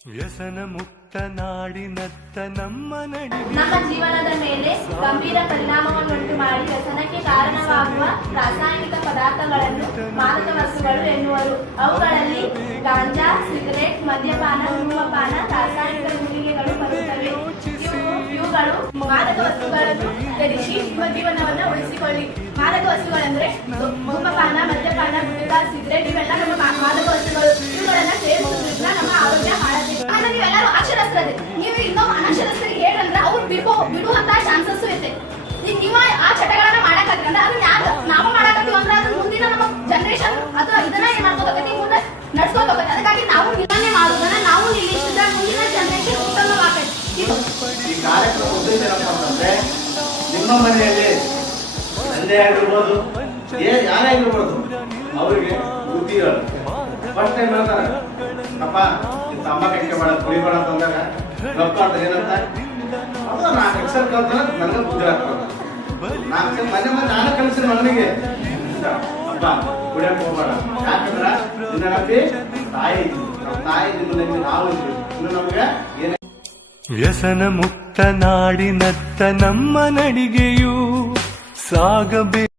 ವ್ಯಸನ ಮುಕ್ತ ನಾಡಿನತ್ತ ನಮ್ಮ ಜೀವನದ ಮೇಲೆ ಗಂಭೀರ ಪರಿಣಾಮವನ್ನುಂಟು ಮಾಡಿ ವ್ಯಸನಕ್ಕೆ ಕಾರಣವಾಗುವ ರಾಸಾಯನಿಕ ಪದಾರ್ಥಗಳನ್ನು ಮಾದಕ ವಸ್ತುಗಳು ಎನ್ನುವರು. ಅವುಗಳಲ್ಲಿ ಗಾಂಜಾ, ಸಿಗರೇಟ್, ಮದ್ಯಪಾನ, ಧೂಮಪಾನ, ರಾಸಾಯನಿಕ ಗುಳಿಗೆಗಳು ಬರುತ್ತವೆ. ಇವುಗಳು ಮಾದಕ ವಸ್ತುಗಳನ್ನು ತ್ಯಜಿಸಿ ನಿಮ್ಮ ಜೀವನವನ್ನು ಉಳಿಸಿಕೊಳ್ಳಿ. ಮಾದಕ ವಸ್ತುಗಳೆಂದ್ರೆ ಧೂಮಪಾನ, ಮದ್ಯಪಾನ, ಗುಳಿಗ, ಸಿಗರೇಟ್ ಇವೆಲ್ಲ ನಮ್ಮ ಮಾದಕ ವಸ್ತುಗಳು. ಇವುಗಳನ್ನ ಸೇವಿಸುವುದರಿಂದ ನಮ್ಮ ಆರೋಗ್ಯ ಹಾಳಾಗುತ್ತೆ. ನೀವೆಲ್ಲರೂ ಅಕ್ಷರಸ್ಥರೇ, ನೀವು ಇನ್ನೊಬ್ಬ ಅನಕ್ಷರಸ್ಥರಿಗೆ ಹೇಳ್ರಂದ್ರೆ ಅವ್ರು ಬಿಡುವಂತ ಚಾನ್ಸಸ್ ಇದೆ. ನೀವು ಆ ಚಟಗಳನ್ನ ಮಾಡಕತ್ತೀರಂದ್ರೆ ಅದನ್ನ ನಾವು ಮಾಡಕತ್ತೀವಿ ಅಂದ್ರೆ ಅದು ಮುಂದಿನ ನಮ್ಮ ಜನರೇಷನ್ ಅಥವಾ ಇದನ್ನ ಏನ್ ಮಾಡ್ಕೋಬೇಕತಿ ಮುಂದೆ ನಡ್ಸ್ಕೊಂಡ್ ಹೋಗುತ್ತೆ. ಅದಕ್ಕಾಗಿ ನಾವು ಇದನ್ನೇ ಮಾಡೋದನ್ನ ನಾವು ನಿಲ್ಲಿಸಿದ್ರೆ ಮುಂದಿನ ಜನರೇಷನ್ ಉತ್ತಮವಾಗೈತಿ. ಈ ಕಾರ್ಯಕ್ರಮ ಉದ್ದೇಶ ಏನಪ್ಪ ಅಂತಂದ್ರೆ ನಿಮ್ಮ ಮನೆಯಲ್ಲಿ ತಂದೆ ಆಗಿರ್ಬೋದು, ಯಾರೇ ಆಗಿರ್ಬೋದು, ಅವರಿಗೆ ಬುದ್ಧಿ ಹೇಳುತ್ತೆ. ಫಸ್ಟ್ ಟೈಮ್ ಹೇಳ್ತಾರೆ, ಅಪ್ಪ ತಮ್ಮ ಕೈಗೆ ಬೇಡ, ಕುಡಿಬೇಡ ಅಂತಂದಾಗ ರೊಕ್ಕ ಅಂತ ಏನಂತ ಅದು 4 ಅಕ್ಷರ ಕಲ್ತಾನ ನನಗೆ ಬುದ್ಧಿ ಆಗ್ತದೆ. 4 ಮನೆ ನಾನು ಕಲಿಸಿದ ಮಗನಿಗೆ ಅಪ್ಪ ಕುಡಿಯಕ್ಕೆ ಹೋಗ್ಬೇಡ, ಯಾಕಂದ್ರೆ ನಿನ್ನ ನಂಬಿ ತಾಯಿ ನಿಮ್ಮಲ್ಲಿ ನಾವು ಇದ್ವಿ. ಇನ್ನು ನಮ್ಗೆ ಏನೇ ವ್ಯಸನ ಮುಕ್ತ ನಾಡಿನತ್ತ ನಮ್ಮ ನಡಿಗೆಯೂ ಸಾಗಬೇಕು.